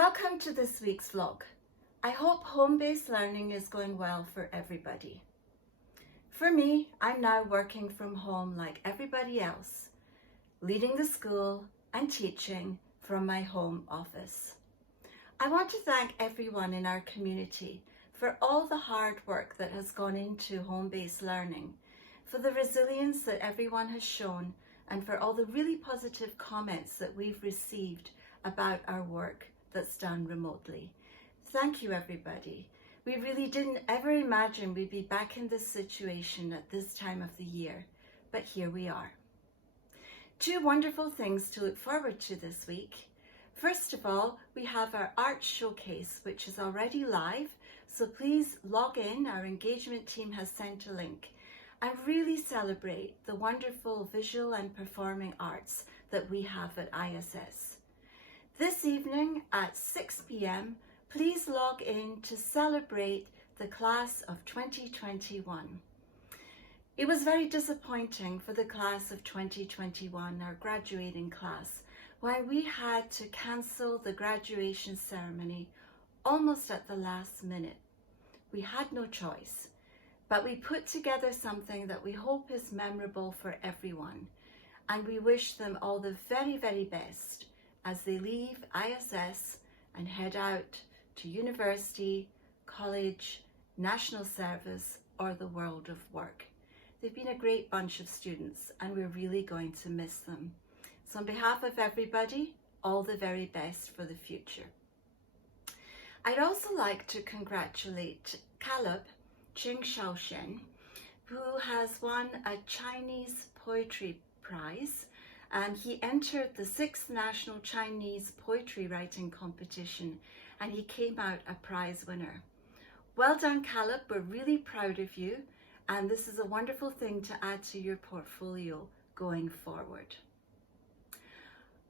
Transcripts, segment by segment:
Welcome to this week's vlog. I hope home-based learning is going well for everybody. For me, I'm now working from home like everybody else, leading the school and teaching from my home office. I want to thank everyone in our community for all the hard work that has gone into home-based learning, for the resilience that everyone has shown, and for all the really positive comments that we've received about our work that's done remotely. Thank you, everybody. We really didn't ever imagine we'd be back in this situation at this time of the year, but here we are. Two wonderful things to look forward to this week. First of all, we have our art showcase, which is already live, so please log in. Our engagement team has sent a link, and really celebrate the wonderful visual and performing arts that we have at ISS. This evening at 6 p.m, please log in to celebrate the class of 2021. It was very disappointing for the class of 2021, our graduating class, when we had to cancel the graduation ceremony almost at the last minute. We had no choice, but we put together something that we hope is memorable for everyone, and we wish them all the very, very best as they leave ISS and head out to university, college, national service, or the world of work. They've been a great bunch of students, and we're really going to miss them. So on behalf of everybody, all the very best for the future. I'd also like to congratulate Caleb Ching Shaoshen, who has won a Chinese Poetry Prize, and he entered the 6th National Chinese Poetry Writing Competition, and he came out a prize winner. Well done, Caleb. We're really proud of you, and this is a wonderful thing to add to your portfolio going forward.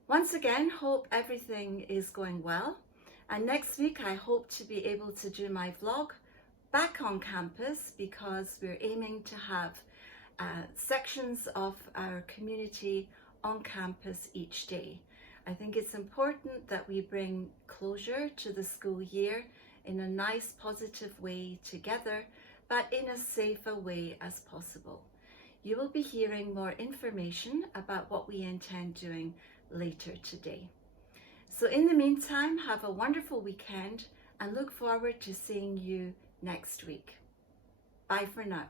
Once again, hope everything is going well, and next week I hope to be able to do my vlog back on campus, because we're aiming to have sections of our community on campus each day. I think it's important that we bring closure to the school year in a nice, positive way together, but in as safe a way as possible. You will be hearing more information about what we intend doing later today. So in the meantime, have a wonderful weekend and look forward to seeing you next week. Bye for now.